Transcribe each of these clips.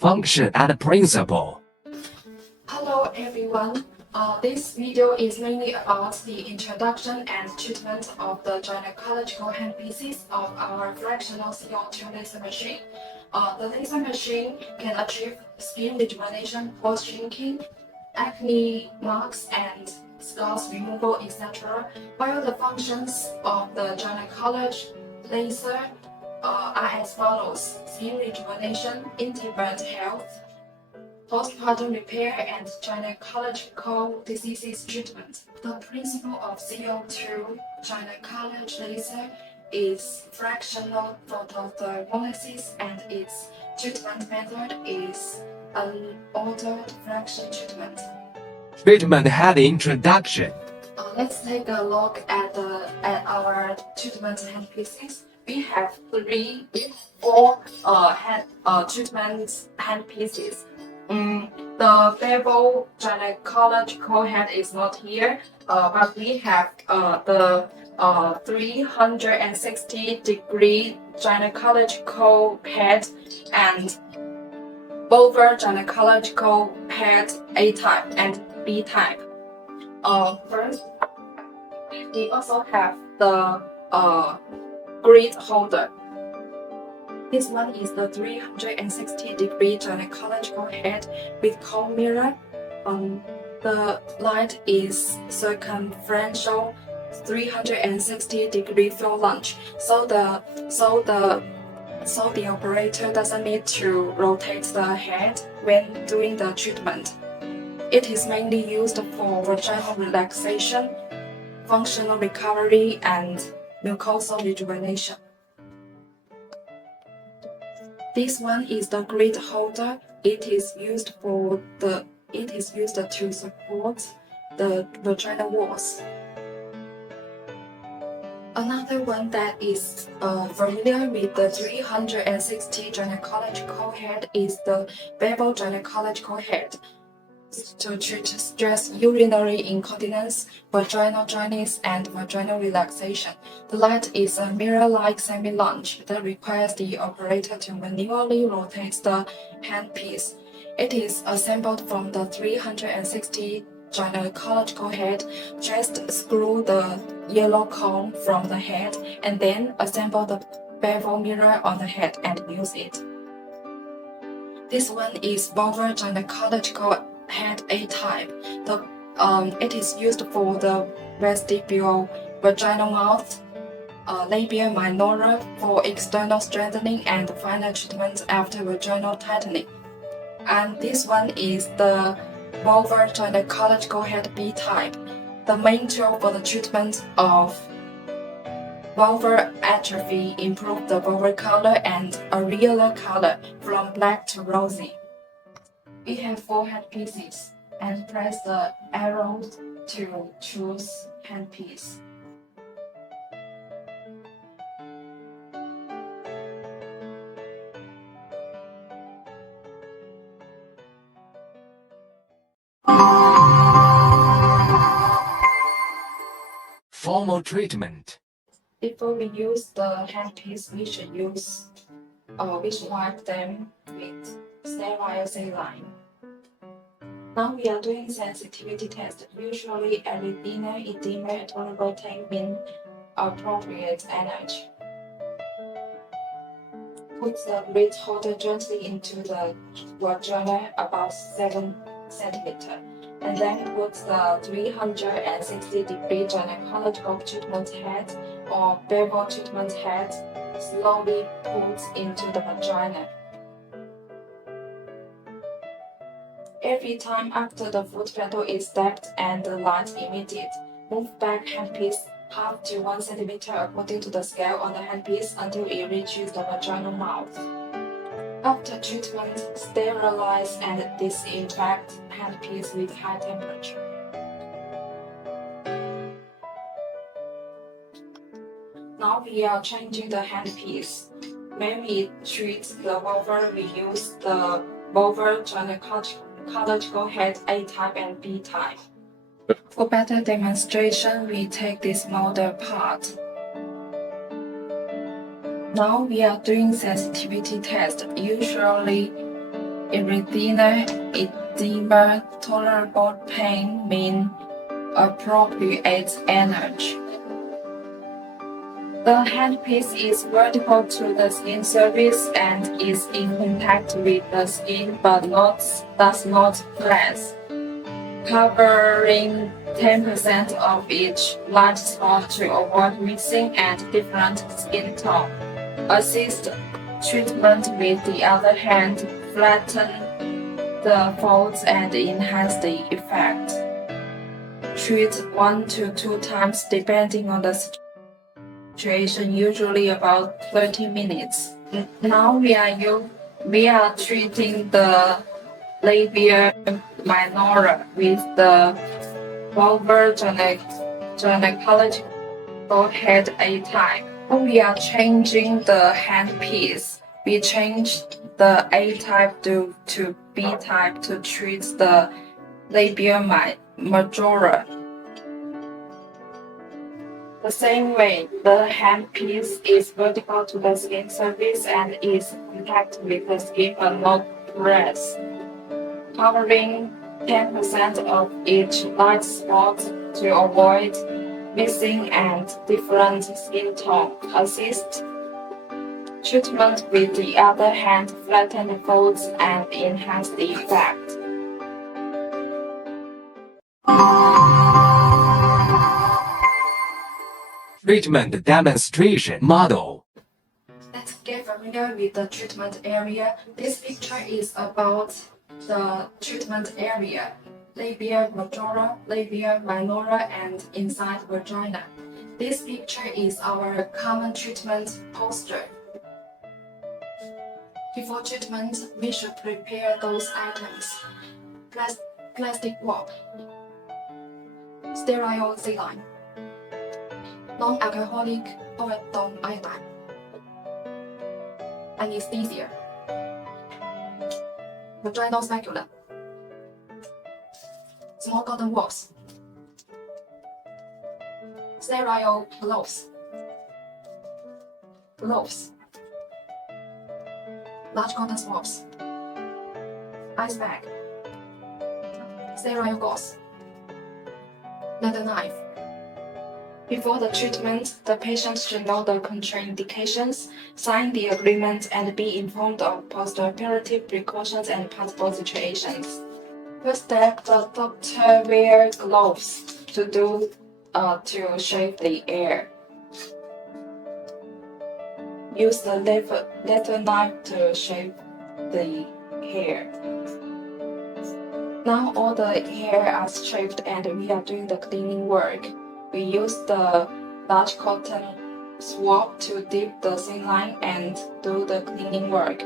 function and principle. Hello everyone. This video is mainly about the introduction and treatment of the gynecological handpieces of our fractional CO2 laser machine. The laser machine can achieve skin rejuvenation, pore shrinking, acne marks, and scars removal, etc. While the functions of the gynecology laser are as follows: skin rejuvenation, intimate health, postpartum repair, and gynecological diseases treatment. The principle of CO2 gynecology laser is fractional photothermolysis, and its treatment method is an ordered fraction treatment. Treatment head introduction. Let's take a look at our treatment handpieces. We have four treatment handpieces. The bevel gynecological head is not here, but we have the 360-degree gynecological head and vulvar gynecological head A type and B type. First, we also have the grid holder. This one is the 360-degree gynecological head with cone mirror. The light is circumferential 360-degree phalange, so the operator doesn't need to rotate the head when doing the treatment. It is mainly used for vaginal relaxation, functional recovery, and mucosal rejuvenation. This one is the grid holder. It is used to support the vaginal walls. Another one that is familiar with the 360 gynecological head is the bevel gynecological head. To treat stress urinary incontinence, vaginal dryness, and vaginal relaxation. The light is a mirror-like semi-lunge that requires the operator to manually rotate the handpiece. It is assembled from the 360 gynecological head. Just screw the yellow cone from the head and then assemble the bevel mirror on the head and use it. This one is vulvar gynecological head A type. It is used for the vestibule, vaginal mouth, labia minora for external strengthening and final treatment after vaginal tightening. And this one is the vulvar gynecological head B type. The main tool for the treatment of vulvar atrophy improve the vulvar color and areolar color from black to rosy. We have four handpieces, and press the arrow to choose handpiece. Formal treatment. Before we use the handpiece, we should wipe them with sterile saline. Now we are doing sensitivity test. Usually erythema, edema, tolerable pain mean appropriate energy. Put the grid holder gently into the vagina about 7 cm, and then put the 360-degree gynecological treatment head or bevel treatment head slowly put into the vagina. Every time after the foot pedal is stepped and the light emitted, move back handpiece half to 1 cm according to the scale on the handpiece until it reaches the vaginal mouth. After treatment, sterilize and disinfect handpiece with high temperature. Now we are changing the handpiece. When we treat the vulva, we use the vulvar gynecological head A type and B type. For better demonstration, we take this model apart. Now we are doing sensitivity test. Usually erythema, edema, tolerable pain, mean appropriate energy. The handpiece is vertical to the skin surface and is in contact with the skin but does not press, covering 10% of each light spot to avoid mixing and different skin tone. Assist treatment with the other hand, flatten the folds and enhance the effect. Treat 1 to 2 times depending on the situation, usually about 30 minutes. Now we are treating the labia minora with the vulvar gynecological head A type. We are changing the handpiece. We changed the A type to B type to treat the labia majora. The same way, the handpiece is vertical to the skin surface and is in contact with the skin but not pressed, covering 10% of each light spot to avoid missing and different skin tone. Assist treatment with the other hand, flatten the folds and enhance the effect. Treatment demonstration model. Let's get familiar with the treatment area. This picture is about the treatment area: labia majora, labia minora, and inside vagina. This picture is our common treatment posture. Before treatment, we should prepare those items: plastic wrap, sterile saline, non-alcoholic povidone iodine, anesthesia, vaginal speculum, small cotton balls, sterile gloves, large cotton swabs, ice bag, sterile gauze, leather knife. Before the treatment, the patient should know the contraindications, sign the agreement, and be informed of postoperative precautions and possible situations. First step, the doctor wear gloves to shave the air. Use the leather knife to shave the hair. Now all the hair are shaved and we are doing the cleaning work. We use the large cotton swab to dip the saline and do the cleaning work.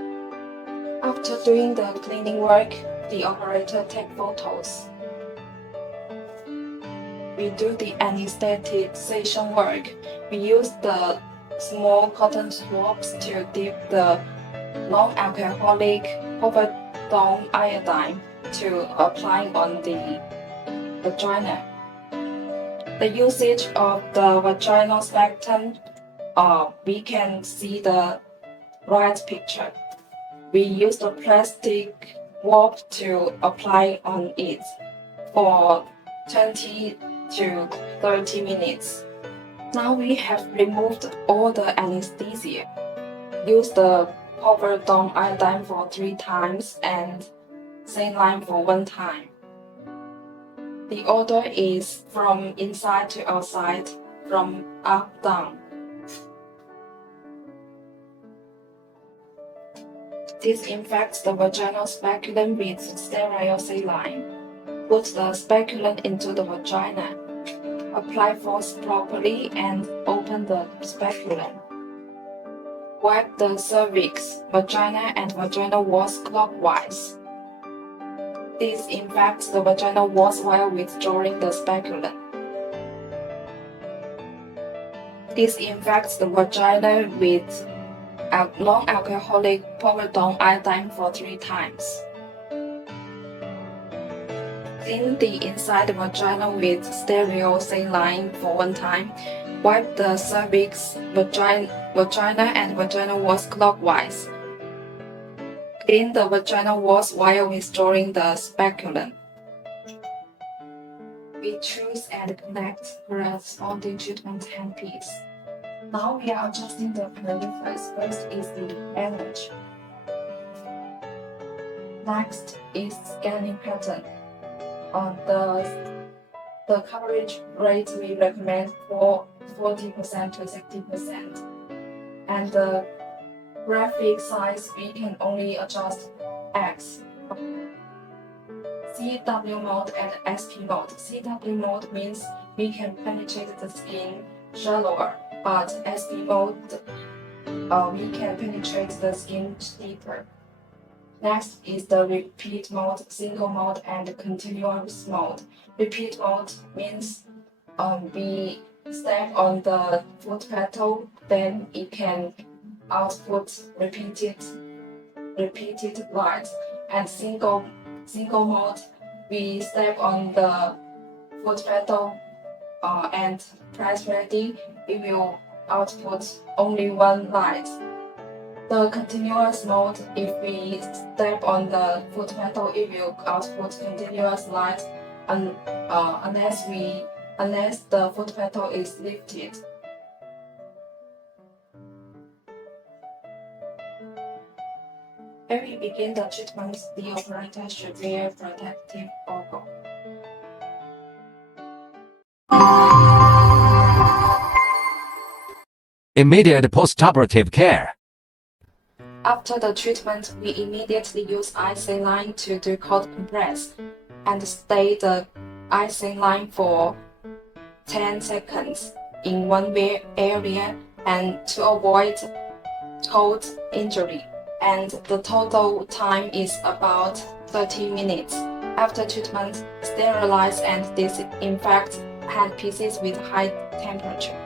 After doing the cleaning work, the operator takes photos. We do the anesthetization work. We use the small cotton swabs to dip the non-alcoholic povidone iodine to apply on the vagina. The usage of the vaginal spectrum, we can see the right picture. We use the plastic wrap to apply on it for 20 to 30 minutes. Now we have removed all the anesthesia. Use the povidone iodine for 3 times and saline for 1 time. The order is from inside to outside, from up down. Disinfect the vaginal speculum with sterile saline. Put the speculum into the vagina. Apply force properly and open the speculum. Wipe the cervix, vagina, and vaginal walls clockwise. Disinfect the vaginal walls while withdrawing the speculum. Disinfect the vagina with non-alcoholic povidone iodine for 3 times. Clean the inside the vagina with sterile saline for 1 time. Wipe the cervix, vagina, and vaginal walls clockwise. clean the vaginal walls while installing the speculum. We choose and connect corresponding treatment handpiece. Now we are adjusting the parameters. First is the energy. Next is scanning pattern. On the coverage rate we recommend for 40% to 60%. And the graphic size we can only adjust X. CW mode and SP mode. CW mode means we can penetrate the skin shallower, but SP mode we can penetrate the skin deeper. Next is the repeat mode, single mode, and continuous mode. Repeat mode means we step on the foot pedal, then it can output repeated light. And single mode, we step on the foot pedal and press ready, it will output only one light. The continuous mode, if we step on the foot pedal, it will output continuous light unless the foot pedal is lifted. When we begin the treatment, the operator should wear protective goggles. Immediate postoperative care. After the treatment, we immediately use icing line to do cold compress and stay the icing line for 10 seconds in one area and to avoid cold injury. And the total time is about 30 minutes. After treatment, sterilize and disinfect handpieces with high temperature.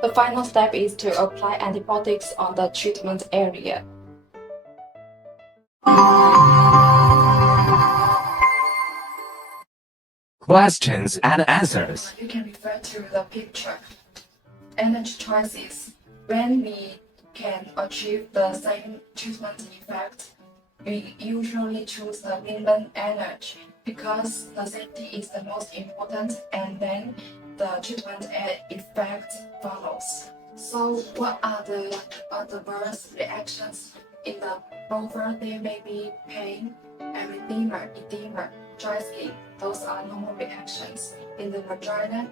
The final step is to apply antibiotics on the treatment area. Questions and answers. You can refer to the picture. Energy choices. When we can achieve the same treatment effect, we usually choose the minimum energy because the safety is the most important, and then the treatment effect follows. So what are the adverse reactions in the vulva? There may be pain, erythema, edema, dry skin. Those are normal reactions. In the vagina,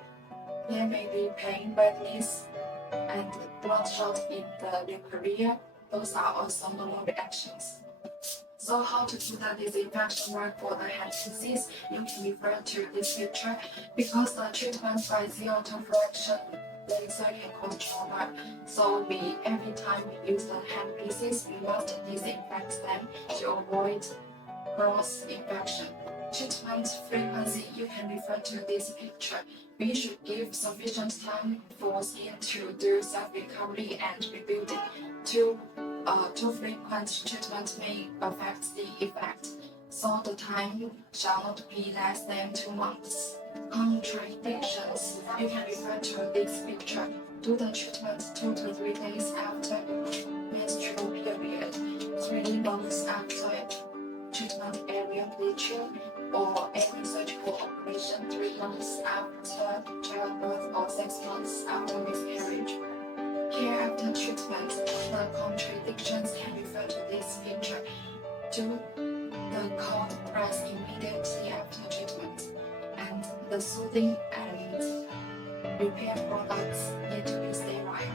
there may be pain, redness, and bloodshot in the leukorrhea. Those are also normal reactions. So how to do the disinfection work for the hand disease? You can refer to this picture because the treatment by CO2 fraction laser can cause trauma. So every time we use the hand pieces, we must disinfect them to avoid cross infection. Treatment frequency, you can refer to this picture. We should give sufficient time for skin to do self-recovery and rebuilding. Too frequent treatment may affect the effect, so the time shall not be less than 2 months. Contraindications, you can refer to this picture. Do the treatment 2 to 3 days after menstrual period, 3 months after treatment area bleaching, or any surgical operation 3 months after childbirth or 6 months after miscarriage. Care after treatment, the contradictions can refer to this picture. Do the cold press immediately after treatment, and the soothing and repair products need to be sterile.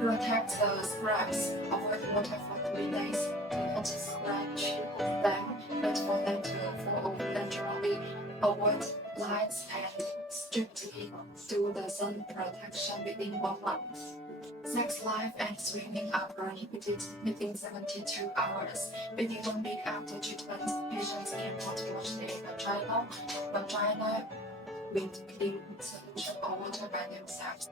Protect the scraps. Avoid water for 3 days. Do not scratch them. Wait for them to fall off naturally. Avoid lights and strictly do the sun protection within 1 month. Sex life and swimming are prohibited within 72 hours. Within 1 week after treatment, patients cannot wash their vagina with clean solution or water by themselves.